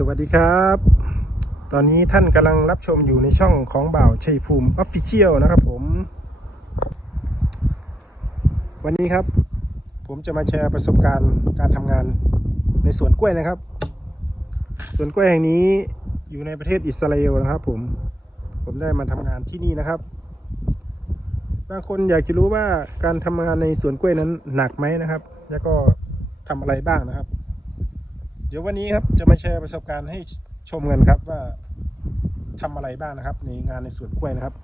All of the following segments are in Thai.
สวัสดีครับ ตอนนี้ท่านกำลังรับชมอยู่ในช่องของบ่าวชัยภูมิออฟฟิเชียลนะครับผม วันนี้ครับ ผมจะมาแชร์ประสบการณ์การทำงานในสวนกล้วยนะครับ สวนกล้วยแห่งนี้อยู่ในประเทศอิสราเอลนะครับ ผม ผมได้มาทำงานที่นี่นะครับบางคนอยากจะรู้ว่าการทำงานในสวนกล้วยนั้นหนักไหมนะครับ แล้วก็ทำอะไรบ้างนะครับ เดี๋ยววันนี้ครับจะมาแชร์ประสบการณ์ให้ชมกันครับว่าทำอะไรบ้างนะครับ ในงานในสวนกล้วยนะครับ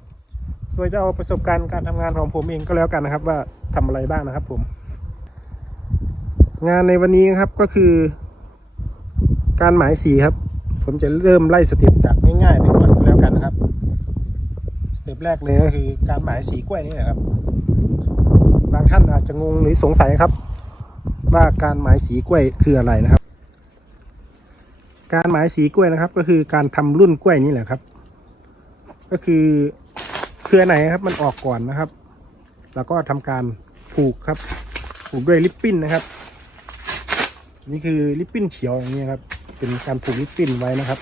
โดยจะเอาประสบการณ์การทำงานของผมเองก็แล้วกันนะครับ ว่าทำอะไรบ้างนะครับ ผม งานในวันนี้ครับก็คือ การหมายสีครับ ผมจะเริ่มไล่สเต็ปจากง่ายๆไปก่อนก็แล้วกันนะครับสเต็ปแรกเลยก็คือการหมายสีกล้วยนี่แหละครับ บางท่านอาจจะงงหรือสงสัยครับ ว่าการหมายสีกล้วยคืออะไรนะครับ การหมายสีกล้วยนะครับ ก็คือการทำรุ่นกล้วยนี่แหละครับ ก็คือเครือไหนครับ มันออกก่อนนะครับ แล้วก็ทำการผูกครับ ผูกด้วยลิปปิ้นนะครับ นี่คือลิปปิ้นเขียวอย่างนี้ครับ เป็นการผูกลิปปิ้นไว้นะครับ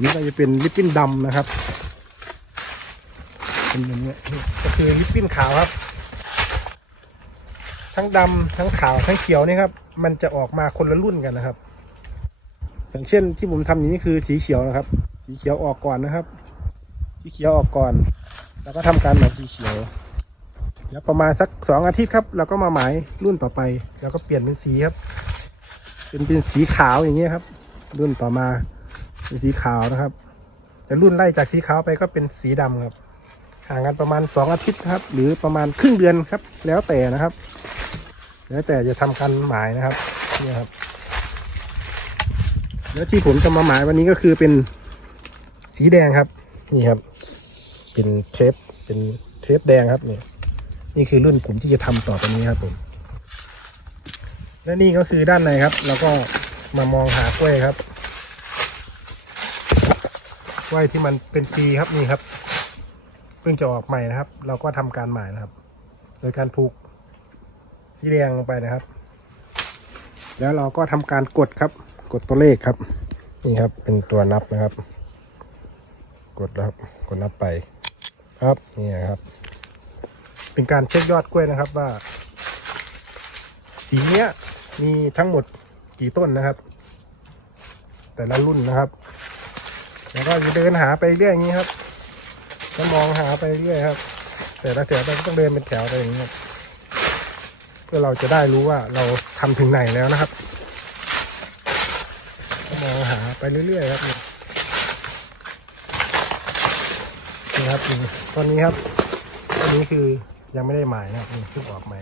นี่ก็จะเป็นลิปปิ้นดำนะครับเป็นอย่างนี้นี่ก็คือลิปปิ้นขาวครับ ทั้งดำทั้งขาวทั้งเขียวนี่ครับ มันจะออกมาคนละรุ่นกันนะครับ อย่างเช่นที่ผมทำอย่างนี้คือสีเขียวนะครับ สีเขียวออกก่อนนะครับ สีเขียวออกก่อน แล้วก็ทำการหมายสีเขียวแล้วประมาณสักสองอาทิตย์ครับเราก็มาหมายรุ่นต่อไป แล้วก็เปลี่ยนเป็นสีครับเป็นเป็นสีขาวอย่างเงี้ยครับ รุ่นต่อมาเป็นสีขาวนะครับ แต่รุ่นไล่จากสีขาวไปก็เป็นสีดำครับห่างกันประมาณสองอาทิตย์ครับ หรือประมาณครึ่งเดือนครับ แล้วแต่นะครับ แล้วแต่จะทำการหมายนะครับเนี่ยครับ แล้วที่ผมจะมาหมายวันนี้ก็คือเป็นสีแดงครับ นี่ครับ เป็นเทปเป็นเทปแดงครับนี่นี่คือรุ่นผมที่จะทำต่อไปนี้ครับผมและนี่ก็คือด้านในครับ แล้วก็มามองหากล้วยครับกล้วยที่มันเป็นปีครับนี่ครับเพิ่งจะออกใหม่นะครับ เราก็ทำการหมายนะครับ โดยการผูกสีแดงลงไปนะครับ แล้วเราก็ทำการกดครับ กดตัวเลขครับ นี่ครับเป็นตัวนับนะครับ กดแล้วครับกดนับไปครับนี่นครับ เป็นการเช็คยอดกล้วยนะครับว่า สีเนี้ยมีทั้งหมดกี่ต้นนะครับ แต่ละรุ่นนะครับ แล้วก็จะเดินหาไปเรื่อยอย่างนี้ครับจะมองหาไปเรื่อยครับ แต่ละแถวเราก็ต้องเดินเป็นแถวไปอย่างนี้ครับเพื่อเราจะได้รู้ว่าเราทำถึงไหนแล้วนะครับ มองหาไปเรื่อยๆครับนี่ครับนี่ตอนนี้ครับตอนนี้คือยังไม่ได้หมายนะครับเพิ่งออกใหม่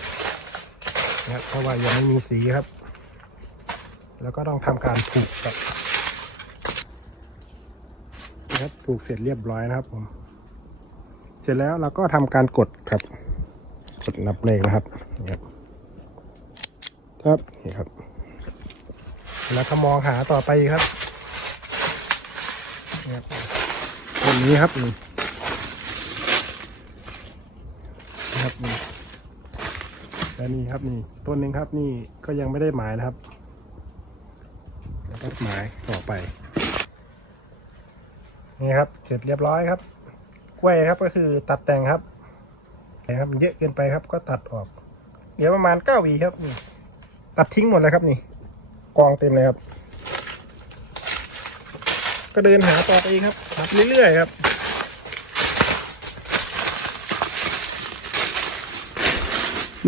นะเพราะว่ายังไม่มีสีครับ แล้วก็ต้องทำการผูกครับนะครับผูกเสร็จเรียบร้อยนะครับผมเสร็จแล้วเราก็ทำการกดครับ กดนับเลขนะครับนี่ครับครับนี่ครับ แล้วก็มองหาต่อไปครับนี่ครับต้นนี้ครับนี่นะครับนี่และนี่ครับนี่ต้นหนึงครับนี่ก็ยังไม่ได้หมายนะครับ แล้วก็หมายต่อไปนี่ครับเสร็จเรียบร้อยครับ กล้วยครับก็คือตัดแต่งครับนะครับมันเยอะเกินไปครับก็ตัดออกเหลือประมาณเก้าหวีครับนี่ตัดทิ้งหมดเลยครับนี่ กองเต็มเลยครับ ก็เดินหาต่อไปอีกครับขับเรื่อยๆครับ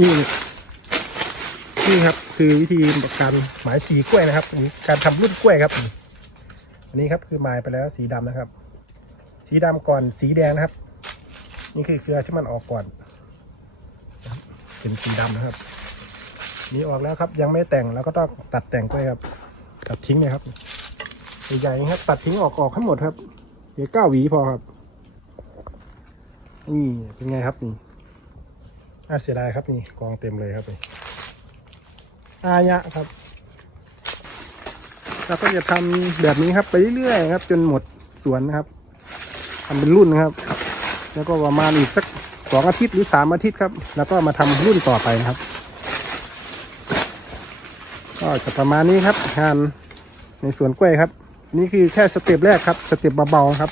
นี่นี่ครับคือวิธีการหมายสีกล้วยนะครับหรือการทำรุ่นกล้วยครับ อันนี้ครับคือหมายไปแล้วสีดำนะครับ สีดำก่อนสีแดงนะครับ นี่คือเครือที่มันออกก่อนเป็นสีดำนะครับ นี่ออกแล้วครับ ยังไม่แต่งแล้วก็ต้องตัดแต่งกล้วยครับ ตัดทิ้งเลยครับใหญ่ๆครับ ตัดทิ้งออกออกให้หมดครับเดี๋ยวเก้าหวีพอครับ นี่เป็นไงครับนี่น่าเสียดายครับนี่กองเต็มเลยครับนี่อายะครับเราก็จะทำแบบนี้ครับไปเรื่อยๆครับ จนหมดสวนนะครับทำเป็นรุ่นนะครับ แล้วก็ประมาณอีกสักสองอาทิตย์หรือสามอาทิตย์ครับ แล้วก็มาทำรุ่นต่อไปนะครับ ก็จะประมาณนี้ครับงานในสวนกล้วยครับ นี่คือแค่สเต็ปแรกครับสเต็ปเบาๆครับ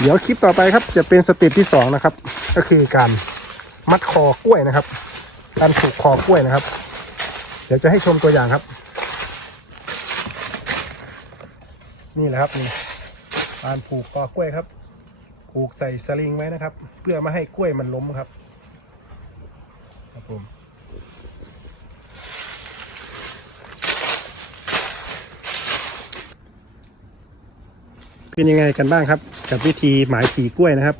เดี๋ยวคลิปต่อไปครับ จะเป็นสเต็ปที่สองนะครับ ก็คือการมัดคอกล้วยนะครับ การผูกคอกล้วยนะครับ เดี๋ยวจะให้ชมตัวอย่างครับ นี่แหละครับนี่การผูกคอกล้วยครับผูกใส่สลิงไว้นะครับ เพื่อไม่ให้กล้วยมันล้มครับครับผม เป็นยังไงกันบ้างครับ กับวิธีหมายสีกล้วยนะครับ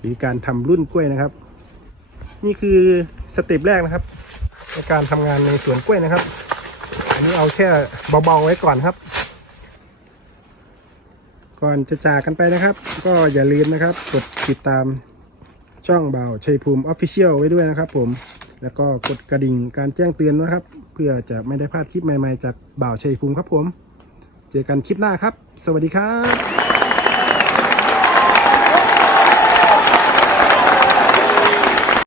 หรือการทำรุ่นกล้วยนะครับ นี่คือสเต็ปแรกนะครับในการทำงานในสวนกล้วยนะครับ อันนี้เอาแค่เบาๆไว้ก่อนครับ ก่อนจะจากกันไปนะครับ ก็อย่าลืมนะครับ กดติดตามช่องเบาชัยภูมิออฟฟิเชียลไว้ด้วยนะครับ ผมแล้วก็กดกระดิ่งการแจ้งเตือนนะครับ เพื่อจะไม่ได้พลาดคลิปใหม่ๆ จากบ่าวชัยภูมิครับผม เจอกันคลิปหน้าครับ สวัสดีครับ